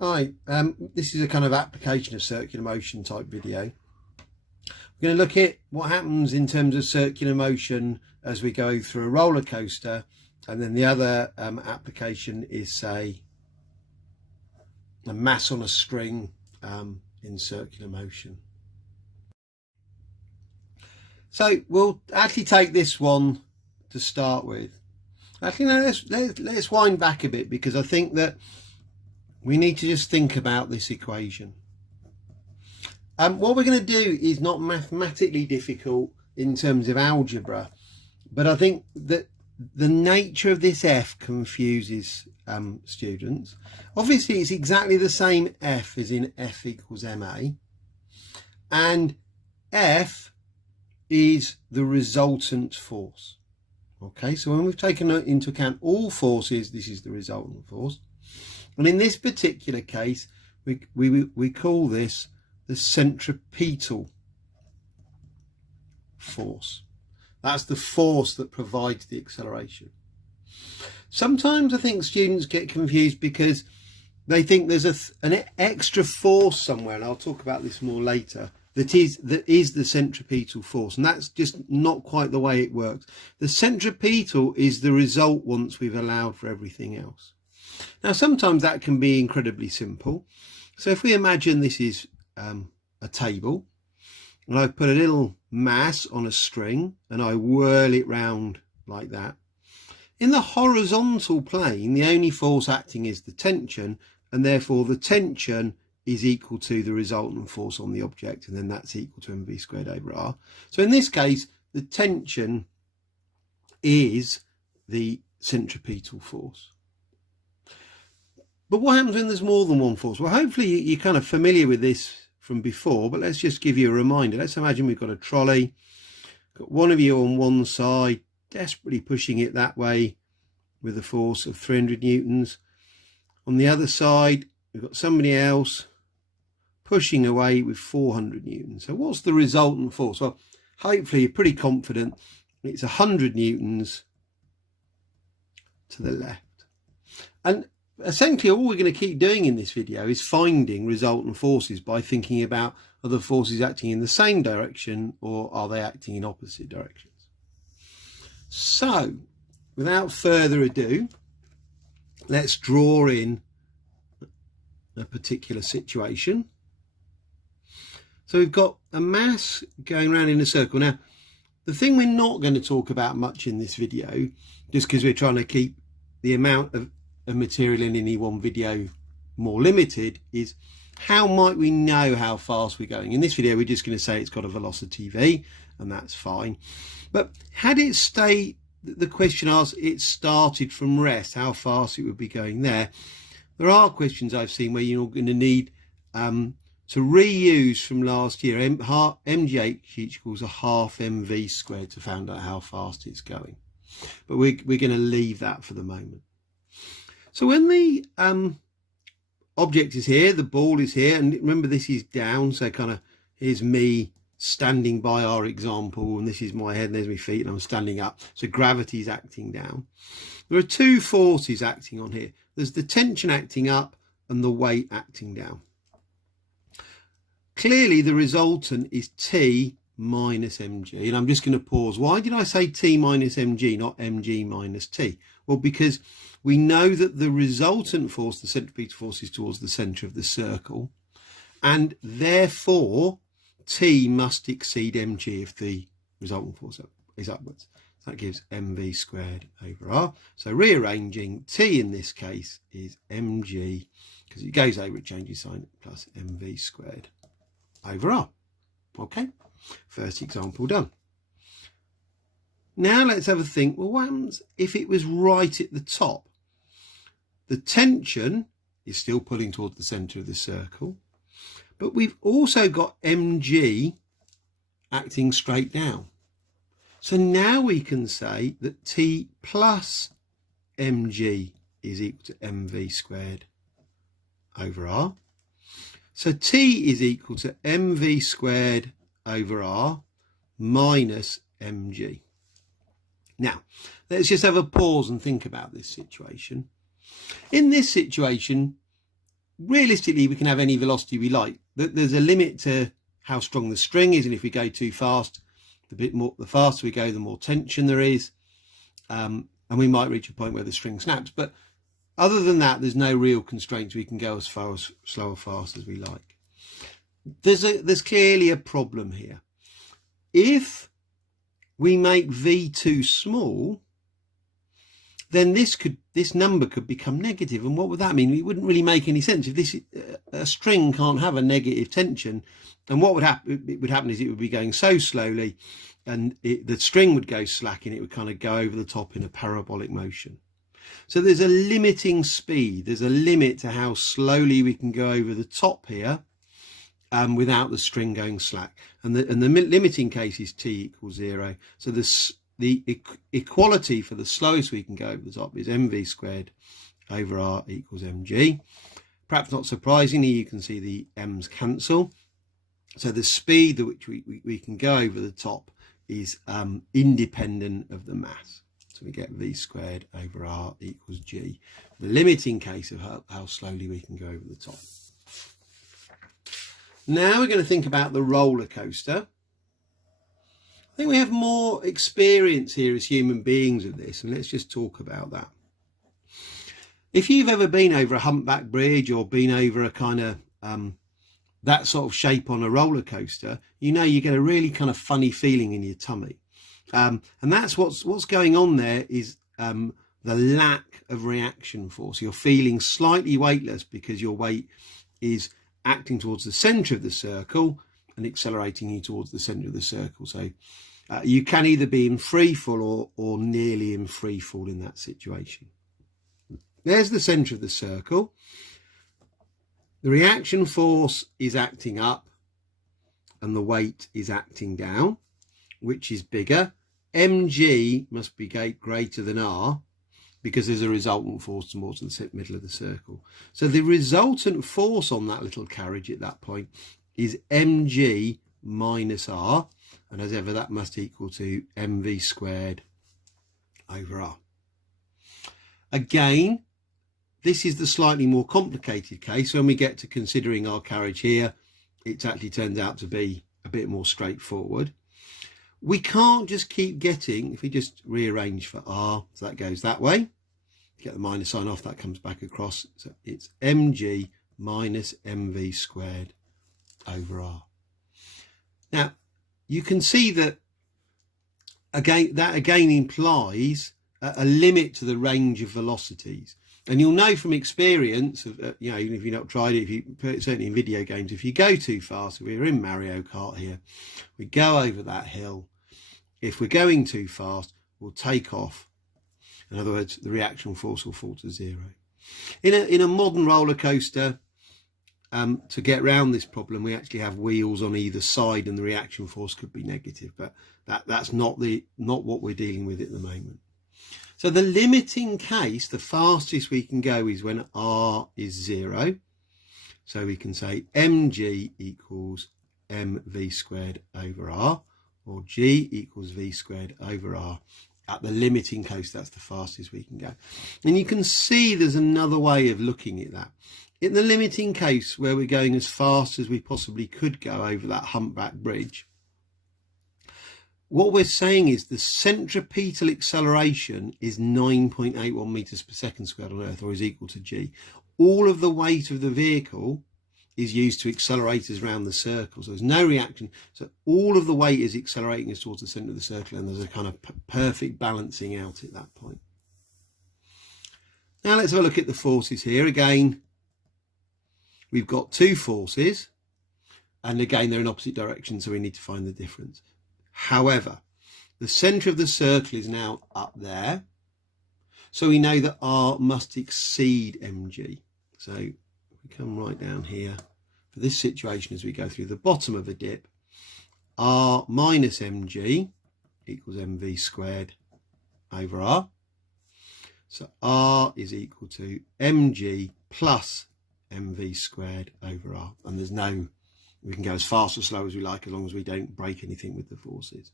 Hi, this is a kind of application of circular motion type video. We're going to look at what happens in terms of circular motion as we go through a roller coaster, and then the other application is, say, a mass on a string in circular motion. So we'll actually take this one to start with. Actually, no, let's wind back a bit, because I think that we need to just think about this equation. What we're going to do is not mathematically difficult in terms of algebra, but I think that the nature of this f confuses students. Obviously, it's exactly the same f as in F equals ma, and F is the resultant force. Okay, so when we've taken into account all forces, this is the resultant force. And in this particular case, we call this the centripetal force. That's the force that provides the acceleration. Sometimes I think students get confused because they think there's an extra force somewhere, and I'll talk about this more later, that is the centripetal force, and that's just not quite the way it works. The centripetal is the result once we've allowed for everything else. Now, sometimes that can be incredibly simple. So if we imagine this is a table, and I put a little mass on a string and I whirl it round like that, in the horizontal plane, the only force acting is the tension, and therefore the tension is equal to the resultant force on the object, and then that's equal to mv squared over r. So in this case, the tension is the centripetal force. But what happens when there's more than one force? Well, hopefully you're kind of familiar with this from before, but let's just give you a reminder. Let's imagine we've got a trolley, got one of you on one side, desperately pushing it that way with a force of 300 newtons. On the other side, we've got somebody else pushing away with 400 newtons. So what's the resultant force? Well, hopefully you're pretty confident it's 100 newtons to the left. And essentially all we're going to keep doing in this video is finding resultant forces by thinking about, are the forces acting in the same direction or are they acting in opposite directions? So without further ado, let's draw in a particular situation. So we've got a mass going around in a circle. Now, the thing we're not going to talk about much in this video, just because we're trying to keep the amount of material in any one video more limited, is how might we know how fast we're going. In this video, we're just going to say it's got a velocity v, and that's fine. But had it stay, the question asks, it started from rest, how fast it would be going there. There are questions I've seen where you're going to need to reuse from last year, mgh equals a half mv squared to find out how fast it's going. But we're going to leave that for the moment. So when the object is here, the ball is here, and remember this is down, so kind of here's me standing by our example, and this is my head and there's my feet and I'm standing up, so gravity is acting down. There are two forces acting on here. There's the tension acting up and the weight acting down. Clearly the resultant is T minus mg, and I'm just going to pause. Why did I say T minus mg, not mg minus T? Well, because we know that the resultant force, the centripetal force, is towards the centre of the circle, and therefore T must exceed mg if the resultant force is upwards. So that gives mv squared over r. So rearranging, T in this case is mg, because it goes over, it changes sign, plus mv squared over r. Okay, first example done. Now let's have a think, well, what happens if it was right at the top? The tension is still pulling towards the centre of the circle, but we've also got mg acting straight down. So now we can say that T plus mg is equal to mv squared over r. So T is equal to mv squared over r minus mg. Now, let's just have a pause and think about this situation. In this situation, realistically, we can have any velocity we like. There's a limit to how strong the string is, and if we go too fast, the faster we go, the more tension there is, and we might reach a point where the string snaps. But other than that, there's no real constraints. We can go as far as slow or fast as we like. There's clearly a problem here. If we make v too small, then this number could become negative. And what would that mean? It wouldn't really make any sense. If a string can't have a negative tension, and what would happen? It would happen is it would be going so slowly, and the string would go slack, and it would kind of go over the top in a parabolic motion. So there's a limiting speed. There's a limit to how slowly we can go over the top here, without the string going slack. And the limiting case is t equals 0. So the equality for the slowest we can go over the top is mv squared over r equals mg. Perhaps not surprisingly, you can see the m's cancel. So the speed at which we can go over the top is independent of the mass. So we get v squared over r equals g, the limiting case of how slowly we can go over the top. Now we're going to think about the roller coaster. I think we have more experience here as human beings of this, and let's just talk about that. If you've ever been over a humpback bridge or been over a kind of that sort of shape on a roller coaster, you know you get a really kind of funny feeling in your tummy. And that's what's going on there is the lack of reaction force. You're feeling slightly weightless because your weight is acting towards the center of the circle and accelerating you towards the center of the circle. So you can either be in free fall or nearly in free fall in that situation. There's the center of the circle. The reaction force is acting up and the weight is acting down. Which is bigger? mg must be greater than r, because there's a resultant force towards the middle of the circle. So the resultant force on that little carriage at that point is mg minus r, and as ever that must equal to mv squared over r. Again, this is the slightly more complicated case. When we get to considering our carriage here, it actually turns out to be a bit more straightforward. We can't just keep getting, if we just rearrange for r, so that goes that way, get the minus sign off, that comes back across. So it's mg minus mv squared over r. Now, you can see that again implies a limit to the range of velocities. And you'll know from experience, you know, even if you've not tried it, certainly in video games, if you go too fast, if we're in Mario Kart here, we go over that hill. If we're going too fast, we'll take off. In other words, the reaction force will fall to 0. In a modern roller coaster, to get around this problem, we actually have wheels on either side, and the reaction force could be negative. But that's not what we're dealing with at the moment. So the limiting case, the fastest we can go is when r is 0. So we can say mg equals mv squared over r, or g equals v squared over r. At the limiting case, that's the fastest we can go. And you can see there's another way of looking at that. In the limiting case, where we're going as fast as we possibly could go over that humpback bridge, what we're saying is the centripetal acceleration is 9.81 meters per second squared on Earth, or is equal to g. All of the weight of the vehicle is used to accelerate us around the circle. So there's no reaction. So all of the weight is accelerating us towards the center of the circle, and there's a kind of perfect balancing out at that point. Now let's have a look at the forces here. Again, we've got two forces, and again, they're in opposite directions, so we need to find the difference. However, the center of the circle is now up there, so we know that r must exceed mg. So if we come right down here, for this situation, as we go through the bottom of a dip, r minus mg equals mv squared over r. So r is equal to mg plus mv squared over r, and there's no, we can go as fast or slow as we like, as long as we don't break anything with the forces.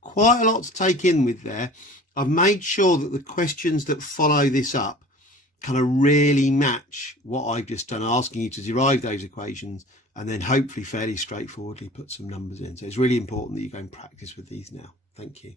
Quite a lot to take in with there. I've made sure that the questions that follow this up kind of really match what I've just done, asking you to derive those equations and then hopefully fairly straightforwardly put some numbers in. So it's really important that you go and practice with these now. Thank you.